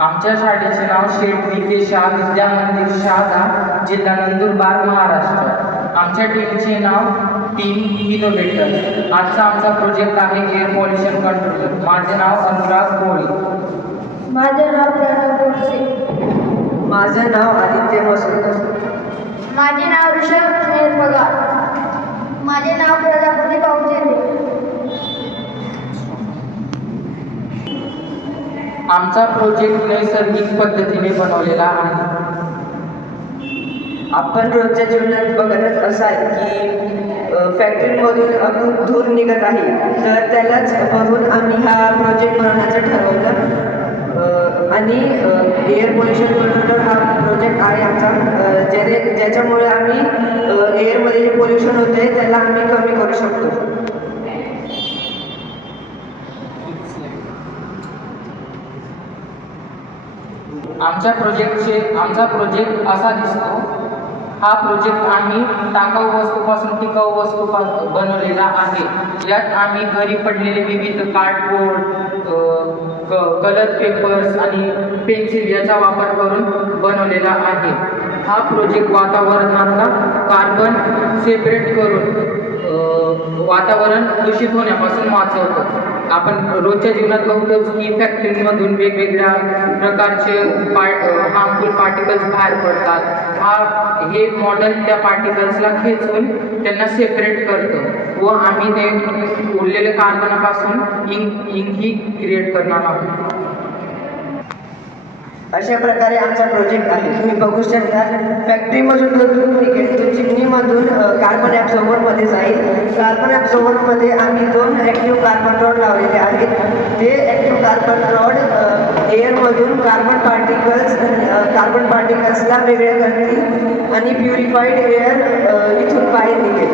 आमच्या शाळेचे नाव शेठ विके शाह विद्या मंदिर शहादा, जिल्हा नंदुरबार, महाराष्ट्र. आमच्या टीमचे नाव टीम इनोव्हेटर. आमचा प्रोजेक्ट आहे एअर पॉल्युशन कंट्रोल. माझे नाव अनुराग कोळी. माझे नाव प्रणव गोडसे. माझे नाव आदित्य मसूर. माझे नाव ऋषभ स्नेहल पगार. माझे नाव प्रजापती पावचेंदे. आमचा प्रोजेक्ट नैसर्गिक पद्धतीने बनवलेला आहे. आपण रोजच्या जीवनात बघतच असाल की फॅक्टरीमधून अगदी धूर निघत आहे, तर त्यालाच बघून आम्ही हा प्रोजेक्ट बनवण्याचं ठरवलं. आणि एअर पोल्युशन कंट्रोलर हा प्रोजेक्ट आहे आमचा, ज्याच्यामुळे आम्ही एअरमध्ये जे पोल्युशन होते त्याला आम्ही कमी करू शकतो. आमचा प्रोजेक्ट असा दिसतो. हा प्रोजेक्ट आम्ही टाकाऊ वस्तूपासून टिकाऊ वस्तू बनवलेला आहे. यात आम्ही घरी पडलेले विविध कार्डबोर्ड, कलर पेपर्स आणि पेन्सिल याचा वापर करून बनवलेला आहे. हा प्रोजेक्ट वातावरणातला कार्बन सेपरेट करून वातावरण दूषित होण्यापासून वाचवतो. आपण रोजच्या जीवनात बघतोच की फॅक्टरीमधून वेगवेगळ्या प्रकारचे हार्मफुल पार्टिकल्स बाहेर पडतात. हे मॉडेल त्या पार्टिकल्सला खेचून त्यांना सेपरेट करतं व आम्ही ते उरलेल्या कार्बनापासून इंक ही क्रिएट करणार आहोत. अशा प्रकारे आमचा प्रोजेक्ट आहे. तुम्ही बघू शकता फॅक्टरीमधून जो धूर निघेल तो चिमणीमधून कार्बन ॲब्झॉर्बरमध्ये जाईल. कार्बन ॲब्झॉर्बरमध्ये आम्ही 2 ॲक्टिव्ह कार्बन रॉड लावलेले आहेत. ते ॲक्टिव्ह कार्बन रॉड एअरमधून कार्बन पार्टिकल्सला वेगळ्या करतील आणि प्युरिफाईड एअर इथून बाहेर निघेल.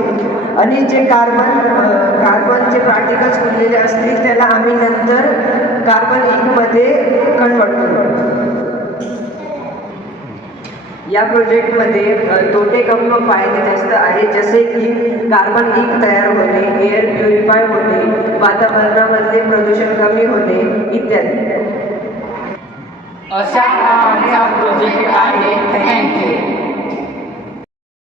आणि जे कार्बनचे पार्टिकल्स उरलेले असतील त्याला आम्ही नंतर कार्बन इंकमध्ये कन्वर्ट करू. या प्रोजेक्टमध्ये तोटे कमी व फायदे जास्त आहे, जसे की कार्बन इंक तयार होणे, एअर प्युरिफाय होणे, वातावरणामधले प्रदूषण कमी होणे इत्यादी. असा हा आमचा प्रोजेक्ट आहे. थँक्यू.